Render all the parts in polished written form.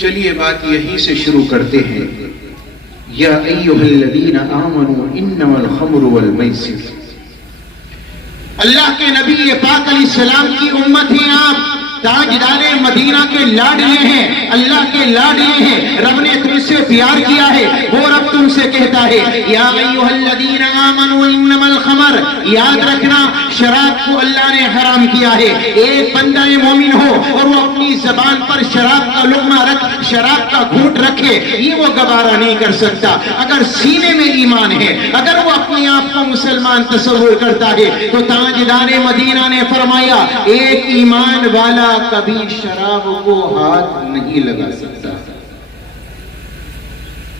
چلیے بات یہیں سے شروع کرتے ہیں. یا ایھا الذین آمنوا انما الخمر والمیسر. اللہ کے نبی پاک علیہ السلام کی امت ہیں آپ، تاجدار مدینہ کے لاڈلے ہیں، اللہ کے لاڈلے ہیں. رب نے تم سے پیار کیا ہے، وہ رب تم سے کہتا ہے یا ایھا الذین آمنوا انما الخمر. یاد رکھنا شراب کو اللہ نے حرام کیا ہے. ایک بندہ مومن ہو اور وہ اپنی زبان پر شراب کا لقمہ رکھ، شراب کا گھونٹ رکھے، یہ وہ گوارا نہیں کر سکتا. اگر سینے میں ایمان ہے، اگر وہ اپنے آپ کو مسلمان تصور کرتا ہے، تو تاجدار مدینہ نے فرمایا ایک ایمان والا کبھی شراب کو ہاتھ نہیں لگا سکتا.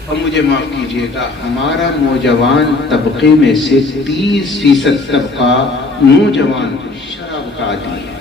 اور مجھے معاف کیجئے گا، ہمارا نوجوان طبقے میں سے 30% طبقہ نوجوان شراب کا عادی ہے.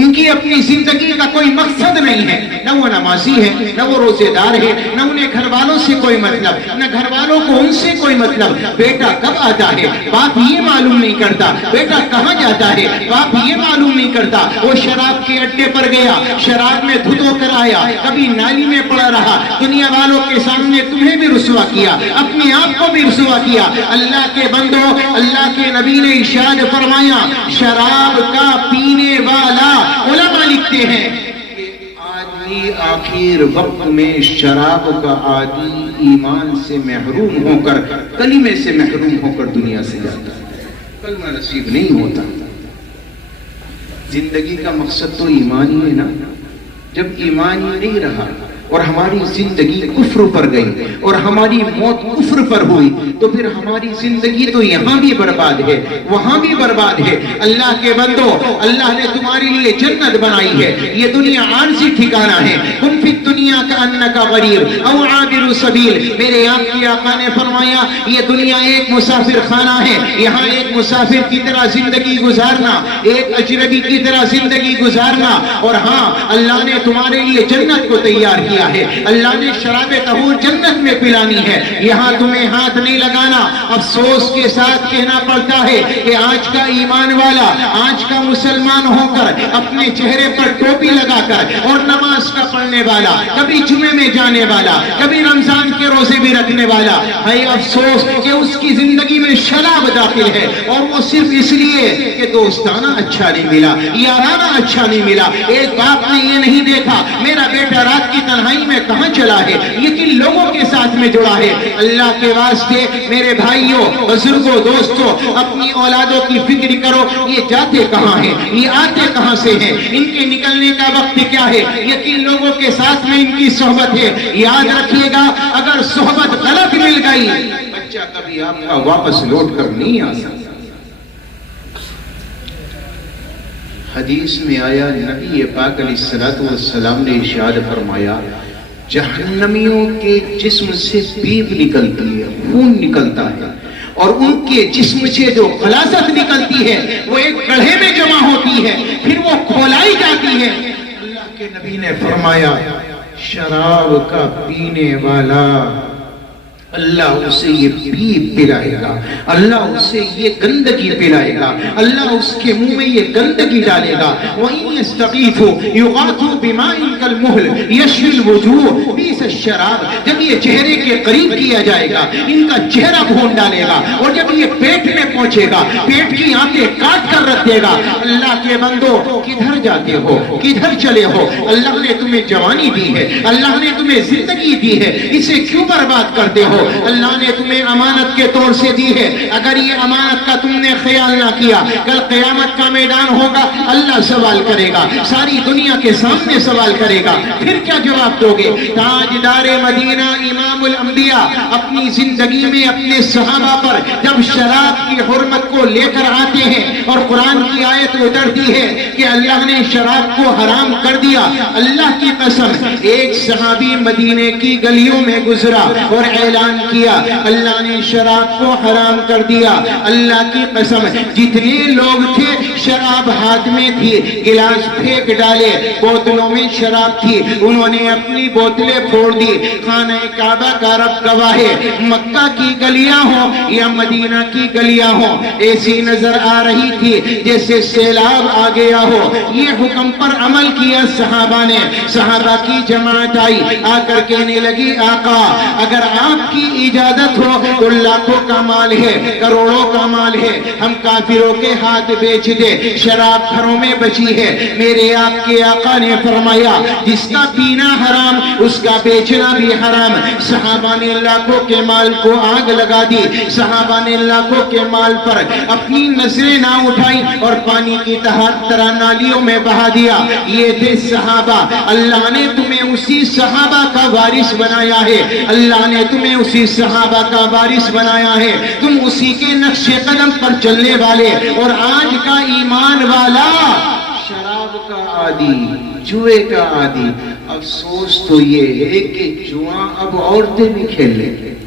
ان کی اپنی زندگی کا کوئی مقصد نہیں ہے، نہ وہ نمازی ہے، نہ وہ روزے دار ہے، نہ انہیں گھر والوں سے کوئی مطلب، نہ گھر والوں کو ان سے کوئی مطلب. بیٹا کب آتا ہے باپ یہ معلوم نہیں کرتا، بیٹا کہاں جاتا ہے باپ یہ معلوم نہیں کرتا. وہ شراب کے اڈے پر گیا، شراب میں دھو کر آیا، کبھی نالی میں پڑا رہا، دنیا والوں کے سامنے تمہیں بھی رسوا کیا، اپنے آپ کو بھی رسوا کیا. اللہ کے بندو، اللہ کے نبی نے ارشاد فرمایا شراب کا پینے والا، علماء لکھتے ہیں کہ آدمی آخر وقت میں شراب کا عادی ایمان سے محروم ہو کر، کلمے سے محروم ہو کر دنیا سے جاتا ہے. کلمہ نصیب نہیں ہوتا. زندگی کا مقصد تو ایمان ہی ہے نا. جب ایمان ہی نہیں رہا اور ہماری زندگی کفر پر گئی اور ہماری موت کفر پر ہوئی، تو پھر ہماری زندگی تو یہاں بھی برباد ہے، وہاں بھی برباد ہے. اللہ کے بندو، اللہ نے تمہارے لیے جنت بنائی ہے. یہ دنیا عارضی ٹھکانہ ہے. کن فی الدنیا کأنک غریب او عابر سبیل. میرے آپ کی آقا نے فرمایا یہ دنیا ایک مسافر خانہ ہے. یہاں ایک مسافر کی طرح زندگی گزارنا، ایک اجنبی کی طرح زندگی گزارنا. اور ہاں، اللہ نے تمہارے لیے جنت کو تیار کیا ہے. اللہ نے شراب طہور جنت میں پلانی ہے. یہاں تمہیں ہاتھ نہیں لگانا. افسوس کے ساتھ کہنا پڑتا ہے کہ آج کا ایمان والا، آج کا مسلمان ہو کر، اپنے چہرے پر ٹوپی لگا کر اور نماز کا پڑھنے والا، کبھی جمعے میں جانے والا، کبھی رمضان کے روزے بھی رکھنے والا، ہے افسوس کہ اس کی زندگی میں شراب داخل ہے. اور وہ صرف اس لیے کہ دوستانہ اچھا نہیں ملا، یارانہ اچھا نہیں ملا. ایک باپ نے یہ نہیں دیکھا میرا بیٹا رات کی تنہائی میں کہاں چلا ہے، یہ کن لوگوں کے ساتھ میں جڑا ہے. اللہ کے واسطے میرے بھائیوں، بزرگوں، دوستوں، اپنی اولادوں کی فکر کرو. یہ جاتے کہاں ہیں، یہ آتے کہاں سے ہیں، ان کے نکلنے کا وقت کیا ہے، یہ کن لوگوں کے ساتھ میں ان کی صحبت ہے. یاد رکھیے گا اگر صحبت غلط مل گئی، بچہ کبھی آپ کا واپس لوٹ کر نہیں آ سکتا. حدیث میں آیا، نبی پاک علیہ السلام نے ارشاد فرمایا جہنمیوں کے جسم سے پیپ نکلتی ہے، خون نکلتا ہے، اور ان کے جسم سے جو خلاصت نکلتی ہے وہ ایک گڑھے میں جمع ہوتی ہے، پھر وہ کھولائی جاتی ہے. اللہ کے نبی نے فرمایا شراب کا پینے والا، اللہ اسے یہ پیپ پلائے گا، اللہ اسے یہ گندگی پلائے گا، اللہ اس کے منہ میں یہ گندگی ڈالے گا. وَإِن يَسْتَغِيثُوا يُغَاثُوا بِمَاءٍ كَالْمُهْلِ يَشْوِي الْوُجُوهَ بِئْسَ الشَّرَابُ. جب یہ چہرے کے قریب کیا جائے گا، ان کا چہرہ بھون ڈالے گا، اور جب یہ پیٹ میں پہنچے گا، پیٹ کی آنتیں کاٹ کر رکھ دے گا. اللہ کے بندو، کدھر جاتے ہو، کدھر چلے ہو؟ اللہ نے تمہیں جوانی دی ہے، اللہ نے تمہیں زندگی دی ہے، اسے کیوں برباد کرتے ہو؟ اللہ نے تمہیں امانت کے طور سے دی ہے. اگر یہ امانت کا تم نے خیال نہ کیا، کل قیامت کا میدان ہوگا، اللہ سوال کرے گا، ساری دنیا کے سامنے سوال کرے گا. پھر کیا جواب دو گے؟ تاجدار مدینہ امام الانبیاء اپنی زندگی میں اپنے صحابہ پر جب شراب کی حرمت کو لے کر آتے ہیں اور قرآن کی آیت اترتی ہے کہ اللہ نے شراب کو حرام کر دیا، اللہ کی قسم ایک صحابی مدینے کی گلیوں میں گزرا اور اعلان کیا اللہ نے شراب کو حرام کر دیا. اللہ کی قسم جتنے لوگ تھے شراب ہاتھ میں تھی، گلاس پھینک ڈالے، بوتلوں میں شراب تھی، انہوں نے اپنی بوتلیں پھوڑ دی۔ خانہ کعبہ کا رب گواہ ہے، مکہ کی گلیاں ہوں یا مدینہ کی گلیاں ہوں، ایسی نظر آ رہی تھی جیسے سیلاب آ گیا ہو۔ یہ حکم پر عمل کیا صحابہ نے۔ صحابہ کی جماعت آئی، آ کر کہنے لگی آقا اگر آپ کی اجازت ہو تو لاکھوں کا مال ہے، کروڑوں کا مال ہے، ہم کافروں کے ہاتھ بیچ دے، شراب گھروں میں بچی ہے۔ میرے آپ کے آقا نے فرمایا جس کا پینا حرام اس کا بیچنا بھی حرام۔ صحابہ نے لاکھوں کے مال کو آگ لگا دی، صحابہ نے لاکھوں کے مال پر اپنی نظریں نہ اٹھائی اور پانی کی طرح نالیوں میں بہا دیا۔ یہ تھے صحابہ۔ اللہ نے تمہیں اسی صحابہ کا وارث بنایا ہے، اللہ نے تمہیں اسی صحابہ کا وارث بنایا ہے، تم اسی کے نقش قدم پر چلنے والے۔ اور آج کا ایمان والا شراب کا عادی، جوئے کا عادی۔ افسوس تو یہ ہے کہ جوا اب عورتیں بھی کھیل لیں گے۔